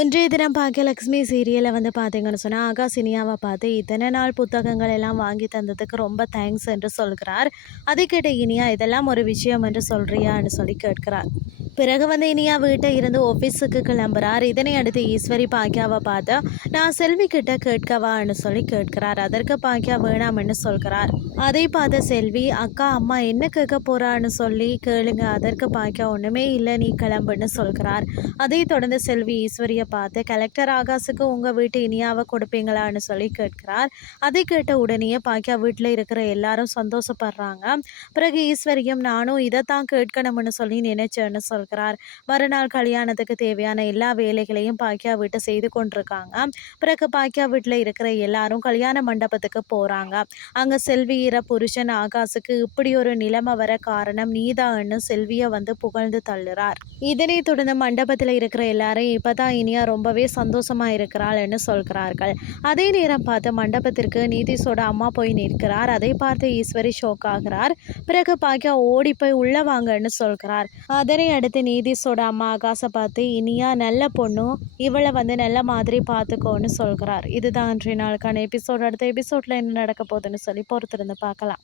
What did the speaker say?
இன்றைய தினம் பார்க்க லக்ஷ்மி சீரியலை வந்து பார்த்தீங்கன்னு சொன்னால் ஆகா சினியாவை பார்த்து இத்தனை நாள் புத்தகங்கள் எல்லாம் வாங்கி தந்ததுக்கு ரொம்ப தேங்க்ஸ் என்று சொல்கிறார். அதை கேட்ட இனியா இதெல்லாம் ஒரு விஷயம் என்று சொல்கிறியான்னு சொல்லி கேட்கிறார். பிறகு வந்து இனியா வீட்டை இருந்து ஆஃபீஸுக்கு கிளம்புறார். இதனை அடுத்து ஈஸ்வரி பாக்கியாவை பார்த்து நான் செல்வி கிட்ட கேட்கவான்னு சொல்லி கேட்கிறார். அதற்கு பாக்கியா வேணாம்னு சொல்கிறார். அதை பார்த்த செல்வி அக்கா அம்மா என்ன கேட்க போறான்னு சொல்லி கேளுங்க. அதற்கு பாக்கியா ஒன்றுமே இல்லை நீ கிளம்புன்னு சொல்கிறார். அதை தொடர்ந்து செல்வி ஈஸ்வரியை பார்த்து கலெக்டர் ஆகாசுக்கு உங்கள் வீட்டு இனியாவை கொடுப்பீங்களான்னு சொல்லி கேட்கிறார். அதை கேட்ட உடனே பாக்கியா வீட்டில் இருக்கிற எல்லாரும் சந்தோஷப்படுறாங்க. பிறகு ஈஸ்வரியும் நானும் இதை தான் கேட்கணும்னு சொல்லி நினைச்சேன்னு சொல்கிறார். மறுநாள் கல்யாணத்துக்கு தேவையான எல்லா வேலைகளையும் பாக்கியா வீட்டை செய்து கொண்டிருக்காங்க. பிறகு பாக்கியா வீட்டில் இருக்கிற எல்லாரும் கல்யாண மண்டபத்துக்கு போகிறாங்க அங்கே செல்வியிற புருஷன் ஆகாசுக்கு இப்படி ஒரு நிலைமை வர காரணம் நீதான்னு செல்வியை வந்து புகழ்ந்து தள்ளுறார். இதனை தொடர்ந்து மண்டபத்தில் இருக்கிற எல்லாரும் இப்பதான் இனியா ரொம்பவே சந்தோஷமா இருக்கிறாள்னு சொல்கிறார்கள். அதே நேரம் பார்த்து மண்டபத்திற்கு நீதிஷோட அம்மா போய் நிற்கிறார். அதை பார்த்து ஈஸ்வரி ஷோக் ஆகிறார். பிறகு பாக்கியா ஓடி போய் உள்ள வாங்கன்னு சொல்கிறார். அதனை அடுத்து நீதிஷோட அம்மா ஆகாசை பார்த்து இனியா நல்ல பொண்ணு. இவளை வந்து நல்ல மாதிரி பார்த்துக்கோன்னு சொல்கிறார். இதுதான் அன்றைய நாளுக்கான எபிசோட் அடுத்த எபிசோட்ல என்ன நடக்க போகுதுன்னு சொல்லி பொறுத்திருந்து பார்க்கலாம்.